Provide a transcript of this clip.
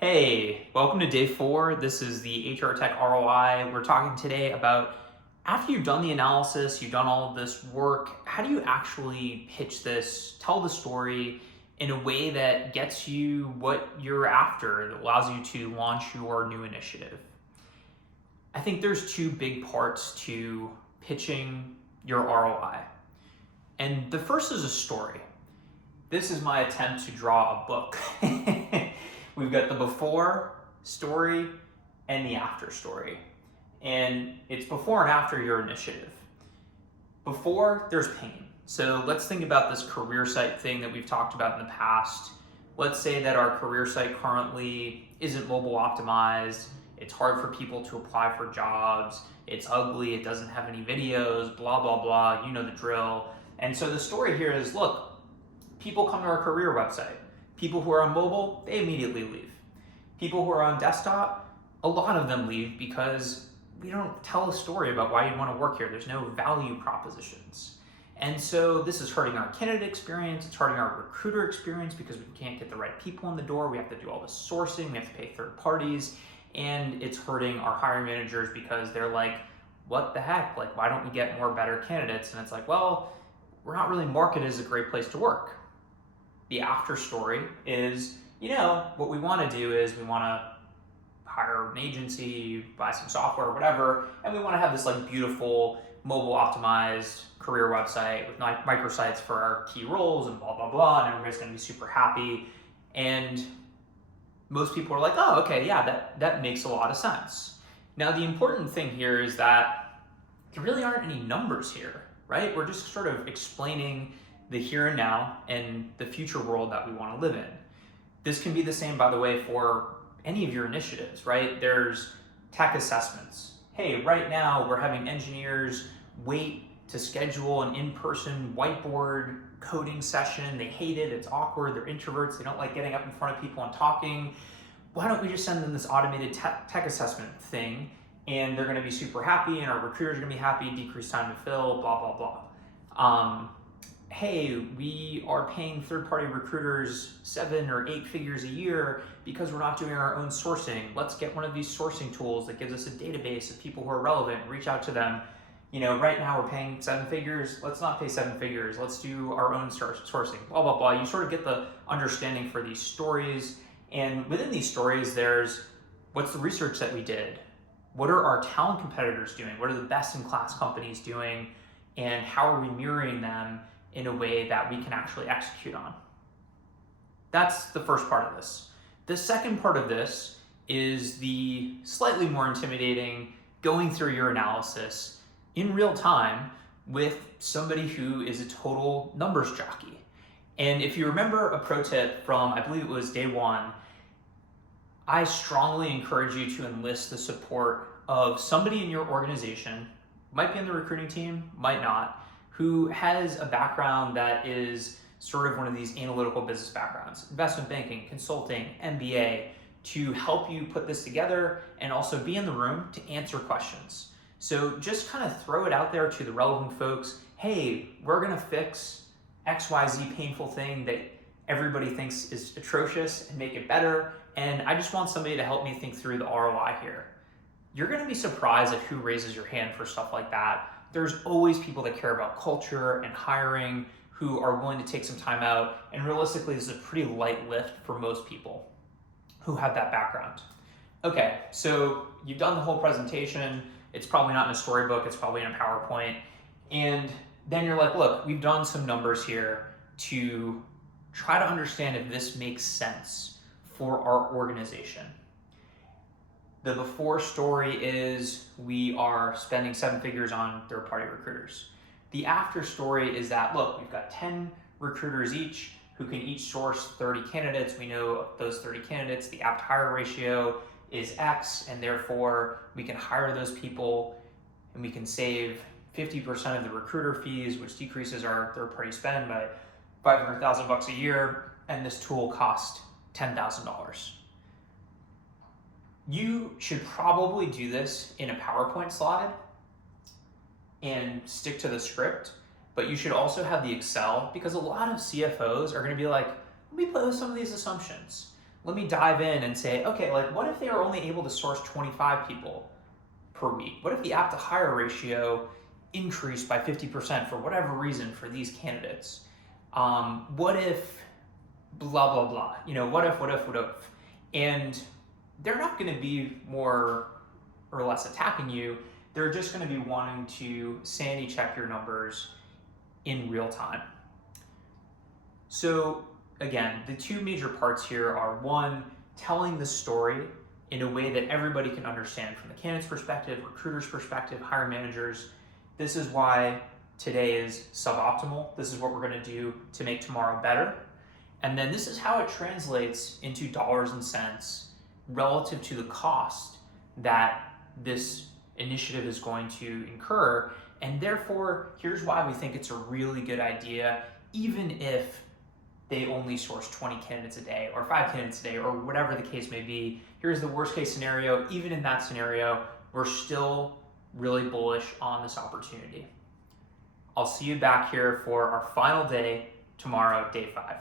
Hey, welcome to day 4. This is the HR Tech ROI. We're talking today about after you've done the analysis, you've done all of this work, how do you actually pitch this, tell the story in a way that gets you what you're after, that allows you to launch your new initiative? I think there's two big parts to pitching your ROI. And the first is a story. This is my attempt to draw a book. We've got the before story and the after story. And it's before and after your initiative. Before, there's pain. So let's think about this career site thing that we've talked about in the past. Let's say that our career site currently isn't mobile optimized. It's hard for people to apply for jobs. It's ugly. It doesn't have any videos, blah, blah, blah. You know the drill. And so the story here is, look, people come to our career website. People who are on mobile, they immediately leave. People who are on desktop, a lot of them leave because we don't tell a story about why you want to work here. There's no value propositions. And so this is hurting our candidate experience. It's hurting our recruiter experience because we can't get the right people in the door. We have to do all the sourcing. We have to pay third parties. And it's hurting our hiring managers because they're like, what the heck? Like, why don't we get more better candidates? And it's like, well, we're not really marketed as a great place to work. The after story is, what we want to do is we want to hire an agency, buy some software, whatever, and we want to have this like beautiful mobile optimized career website with microsites for our key roles and blah, blah, blah, and everybody's going to be super happy. And most people are like, oh, okay, yeah, that makes a lot of sense. Now, the important thing here is that there really aren't any numbers here, right? We're just sort of explaining the here and now and the future world that we want to live in. This can be the same, by the way, for any of your initiatives, right? There's tech assessments. Hey, right now we're having engineers wait to schedule an in-person whiteboard coding session. They hate it, it's awkward, they're introverts, they don't like getting up in front of people and talking. Why don't we just send them this automated tech assessment thing, and they're gonna be super happy, and our recruiters are gonna be happy, decrease time to fill, blah, blah, blah. Hey, we are paying third-party recruiters 7 or 8 figures a year because we're not doing our own sourcing. Let's get one of these sourcing tools that gives us a database of people who are relevant, reach out to them. Right now we're paying 7 figures. Let's not pay 7 figures. Let's do our own sourcing, blah, blah, blah. You sort of get the understanding for these stories. And within these stories, there's what's the research that we did? What are our talent competitors doing? What are the best-in-class companies doing? And how are we mirroring them in a way that we can actually execute on? That's the first part of this. The second part of this is the slightly more intimidating going through your analysis in real time with somebody who is a total numbers jockey. And if you remember a pro tip from, I believe it was day 1, I strongly encourage you to enlist the support of somebody in your organization, might be in the recruiting team, might not, who has a background that is sort of one of these analytical business backgrounds, investment banking, consulting, MBA, to help you put this together and also be in the room to answer questions. So just kind of throw it out there to the relevant folks. Hey, we're gonna fix XYZ painful thing that everybody thinks is atrocious and make it better. And I just want somebody to help me think through the ROI here. You're gonna be surprised at who raises your hand for stuff like that. There's always people that care about culture and hiring who are willing to take some time out. And realistically, this is a pretty light lift for most people who have that background. Okay, so you've done the whole presentation. It's probably not in a storybook, it's probably in a PowerPoint. And then you're like, look, we've done some numbers here to try to understand if this makes sense for our organization. The before story is we are spending 7 figures on third-party recruiters. The after story is that, look, we've got 10 recruiters each who can each source 30 candidates. We know of those 30 candidates, the apt hire ratio is X, and therefore we can hire those people and we can save 50% of the recruiter fees, which decreases our third-party spend by $500,000 a year, and this tool costs $10,000. You should probably do this in a PowerPoint slide and stick to the script, but you should also have the Excel, because a lot of CFOs are going to be like, let me play with some of these assumptions. let me dive in and say, okay, like what if they are only able to source 25 people per week? What if the app to hire ratio increased by 50% for whatever reason for these candidates? What if blah, blah, blah, what if? And they're not going to be more or less attacking you. They're just going to be wanting to sanity check your numbers in real time. So again, the two major parts here are one, telling the story in a way that everybody can understand from the candidate's perspective, recruiter's perspective, hiring managers. This is why today is suboptimal. This is what we're going to do to make tomorrow better. And then this is how it translates into dollars and cents relative to the cost that this initiative is going to incur. And therefore, here's why we think it's a really good idea, even if they only source 20 candidates a day or 5 candidates a day or whatever the case may be. Here's the worst case scenario. Even in that scenario, we're still really bullish on this opportunity. I'll see you back here for our final day tomorrow, day 5.